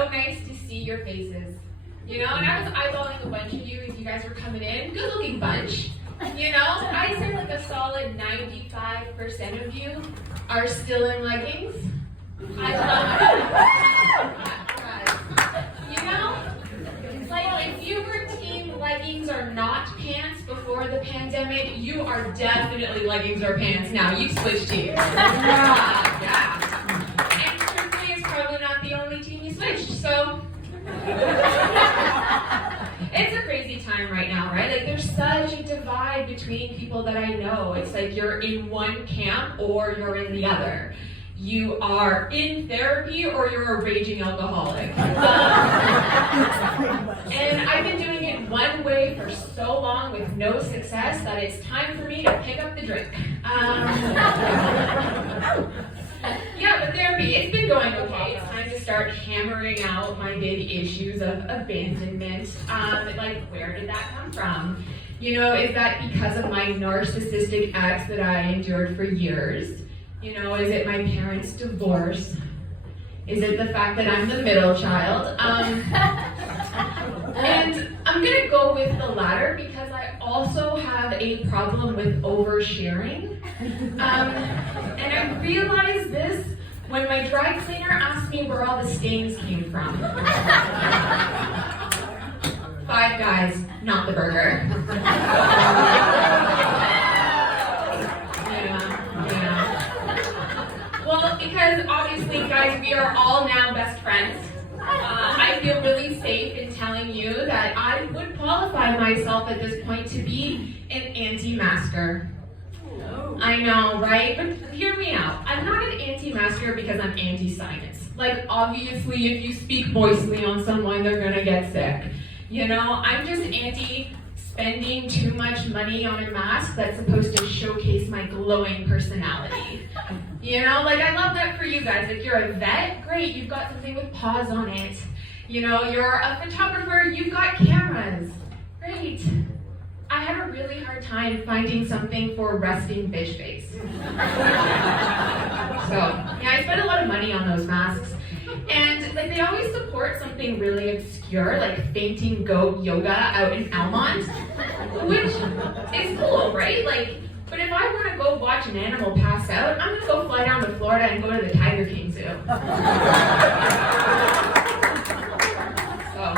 so nice to see your faces. You know, and I was eyeballing a bunch of you as you guys were coming in. Good looking bunch. You know, I'd say like a solid 95% of you are still in leggings. I love it. You know, like if you were team leggings or not pants before the pandemic, you are definitely leggings or pants now. You've switched teams. Yeah. And truthfully, it's probably not the only team you switched, so. It's a crazy time right now, right? Like there's such a divide between people that I know. It's like you're in one camp or you're in the other. You are in therapy or you're a raging alcoholic. And I've been doing it one way for so long with no success that it's time for me to pick up the drink. Yeah, but therapy, it's been going okay. It's time to start hammering out my big issues of abandonment. Like, where did that come from? You know, is that because of my narcissistic ex that I endured for years? You know, is it my parents' divorce? Is it the fact that I'm the middle child? And I'm gonna go with the latter because I also have a problem with oversharing. And I realized this when my dry cleaner asked me where all the stains came from. Five Guys, not the burger. Well, because obviously, guys, we are all now best friends. I feel really safe in telling you that I would qualify myself at this point to be an anti-masker. I know, right? But hear me out. I'm not an anti-masker because I'm anti-science. Like, obviously, if you speak voicely on someone, they're gonna get sick. You know, I'm just anti-spending too much money on a mask that's supposed to showcase my glowing personality. You know, like I love that for you guys. If you're a vet, great, you've got something with paws on it. You know, you're a photographer, you've got cameras. Great. I had a really hard time finding something for resting fish face. So, yeah, I spent a lot of money on those masks. And like they always support something really obscure, like fainting goat yoga out in Almont, which is cool, right? Like, but if I want to go watch an animal pass out, I'm gonna go fly down to Florida and go to the Tiger King Zoo. So,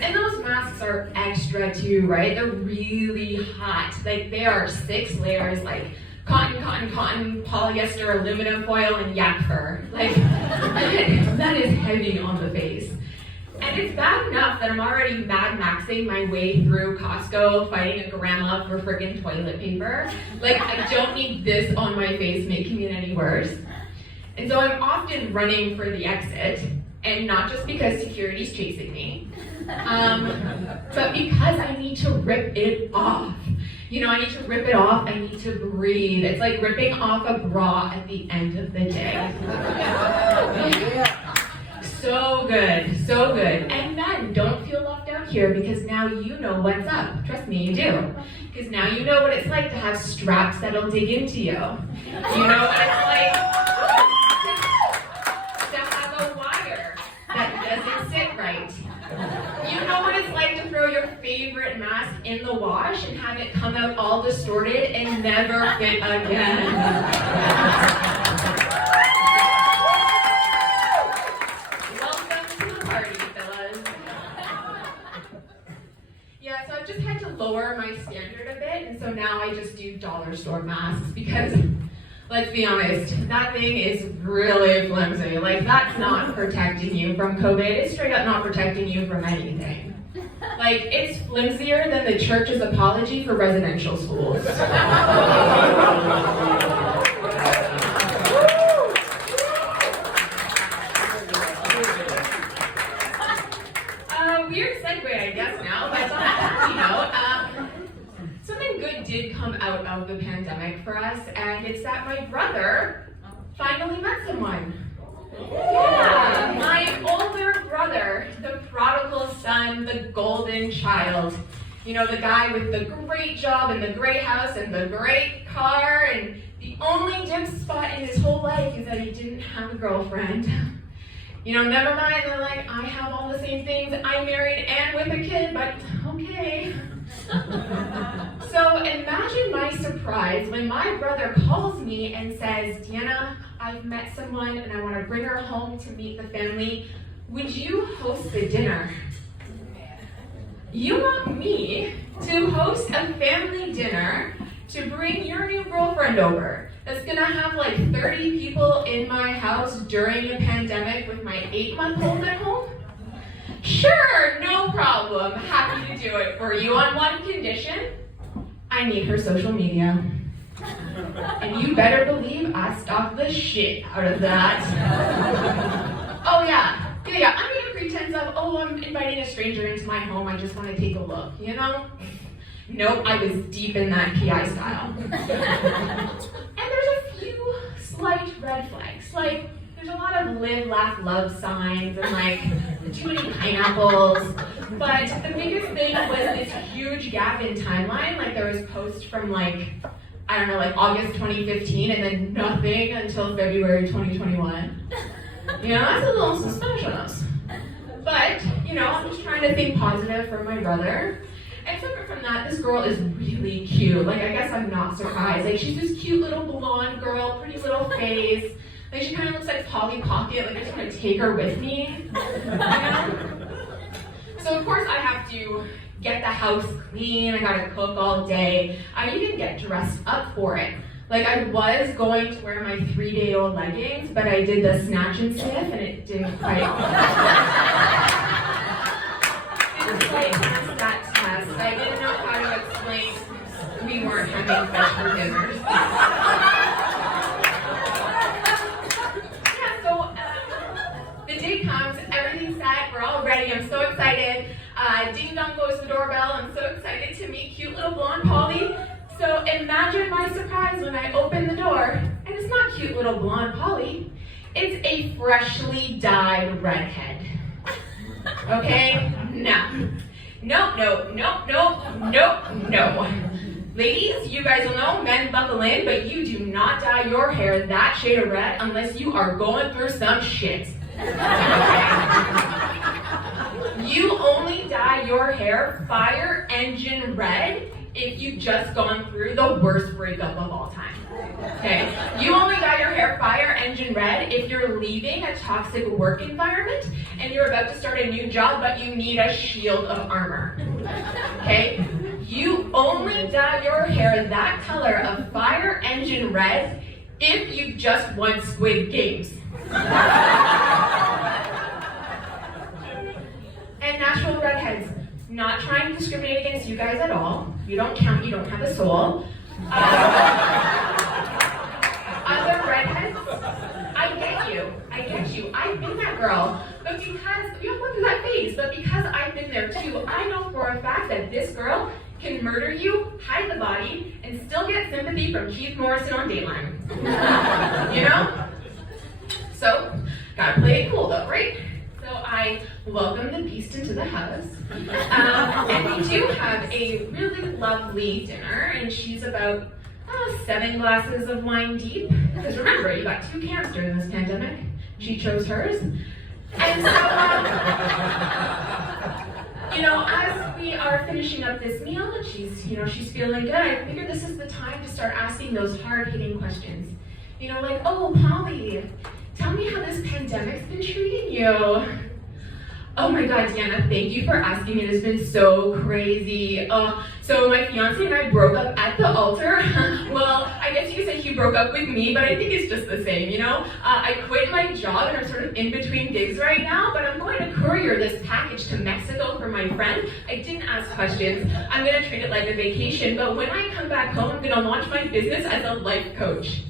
and those masks are extra too, right? They're really hot. Like they are 6 layers, like cotton, polyester, aluminum foil, and yak fur. Like, that is heavy on the face. And it's bad enough that I'm already Mad Maxing my way through Costco fighting a grandma for friggin' toilet paper. Like, I don't need this on my face making it any worse. And so I'm often running for the exit, and not just because security's chasing me, but because I need to rip it off. You know, I need to rip it off, I need to breathe. It's like ripping off a bra at the end of the day. So good, so good. And men, don't feel left out here because now you know what's up. Trust me, you do. Because now you know what it's like to have straps that'll dig into you. You know what it's like to have a wire that doesn't sit right. You know what it's like to throw your favorite mask in the wash and have it come out all distorted and never fit again. Yeah, so I've just had to lower my standard a bit, and so now I just do dollar store masks because, let's be honest, that thing is really flimsy. Like, that's not protecting you from COVID. It's straight up not protecting you from anything. Like, it's flimsier than the church's apology for residential schools. Weird segue, I guess, now, but you know, something good did come out of the pandemic for us, and it's that my brother finally met someone. Yeah, my older brother, the prodigal son, the golden child. You know, the guy with the great job and the great house and the great car, and the only dim spot in his whole life is that he didn't have a girlfriend. Never mind, they're like, I have all the same things, I'm married and with a kid, but okay. So imagine my surprise when my brother calls me and says, Deanna, I've met someone and I want to bring her home to meet the family. Would you host the dinner? You want me to host a family dinner to bring your new girlfriend over that's gonna have like 30 people in my house during a pandemic with my 8-month-old at home? Sure, no problem. Happy to do it for you on one condition. I need her social media. And you better believe I stalked the shit out of that. Oh yeah, I made a pretense of, I'm inviting a stranger into my home, I just want to take a look, Nope, I was deep in that PI style. And there's a few slight red flags, like there's a lot of live, laugh, love signs and like too many pineapples. But the biggest thing was this huge gap in timeline. Like there was posts from like August 2015 and then nothing until February 2021. That's a little suspicious. But, I'm just trying to think positive for my brother. And separate from that, this girl is really cute. Like, I guess I'm not surprised. Like, she's this cute little blonde girl, pretty little face. Like, she kind of looks like Polly Pocket. Like, I just want to take her with me. So, of course, I have to get the house clean. I gotta cook all day. I even get dressed up for it. Like, I was going to wear my 3-day-old leggings, but I did the snatch and sniff, and it didn't quite pass that test. I didn't know how to explain we weren't having fish for dinner. The day comes, everything's set, we're all ready, I'm so excited. Ding dong goes the doorbell, I'm so excited to meet cute little blonde Polly. So imagine my surprise when I open the door, and it's not cute little blonde Polly, it's a freshly dyed redhead. Okay? No. No. Ladies, you guys will know, men buckle in, but you do not dye your hair that shade of red unless you are going through some shit. You only dye your hair fire engine red if you've just gone through the worst breakup of all time. Okay? You only dye your hair fire engine red if you're leaving a toxic work environment and you're about to start a new job, but you need a shield of armor. Okay? You only dye your hair that color of fire engine red if you've just won Squid Games. And natural redheads. Not trying to discriminate against you guys at all. You don't count, you don't have a soul. Other redheads, I get you. I've been that girl. But because, look at that face, but because I've been there too, I know for a fact that this girl can murder you, hide the body, and still get sympathy from Keith Morrison on Dateline. So, gotta play it cool though, right? So I welcome the beast into the house. And we do have a really lovely dinner, and she's about 7 glasses of wine deep. Because remember, you got 2 camps during this pandemic. She chose hers. And so, as we are finishing up this meal, and she's feeling good, I figured this is the time to start asking those hard-hitting questions. Like, oh, Polly, tell me how this pandemic's been treating you. Oh my God, Deanna, thank you for asking. It has been so crazy. So my fiance and I broke up at the altar. Well, I guess you could say he broke up with me, but I think it's just the same, I quit my job and I'm sort of in between gigs right now, but I'm going to courier this package to Mexico for my friend. I didn't ask questions. I'm going to treat it like a vacation, but when I come back home, I'm going to launch my business as a life coach.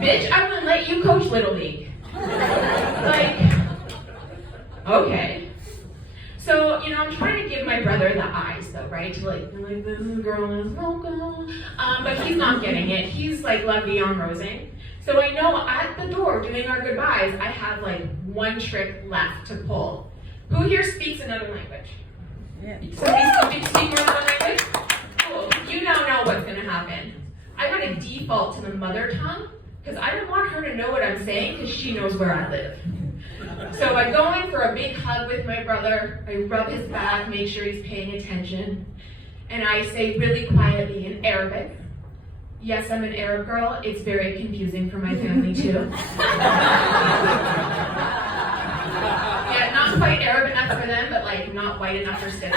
Bitch, I'm going to let you coach Little League. Okay. So, I'm trying to give my brother the eyes though, right? Like this is a girl in a smoke. But he's not getting it. He's like Lovey on Rosing. So I know at the door doing our goodbyes, I have like 1 trick left to pull. Who here speaks another language? Yeah. Somebody speak another language? Cool. You now know what's gonna happen. I'm gonna default to the mother tongue because I don't want her to know what I'm saying because she knows where I live. So I go in for a big hug with my brother. I rub his back, make sure he's paying attention. And I say really quietly in Arabic, yes, I'm an Arab girl. It's very confusing for my family too. Yeah, not quite Arab enough for them, but like not white enough for Cisco.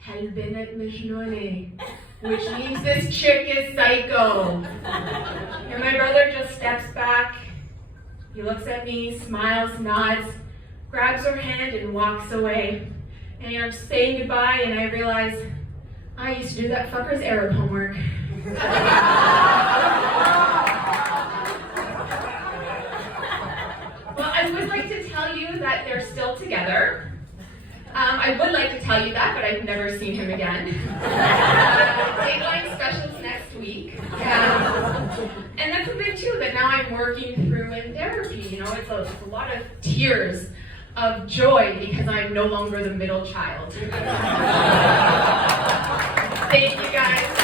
Hal Bennett Mijnone, which means this chick is psycho. And my brother just steps back, he looks at me, smiles, nods, grabs her hand and walks away. And I'm saying goodbye and I realize I used to do that fucker's Arab homework. Well, I would like to tell you that they're still together. I would like to tell you that, but I've never seen him again. Dateline specials next week. And that's a bit too, that now I'm working through in therapy. You know, it's a lot of tears of joy because I'm no longer the middle child. Thank you guys.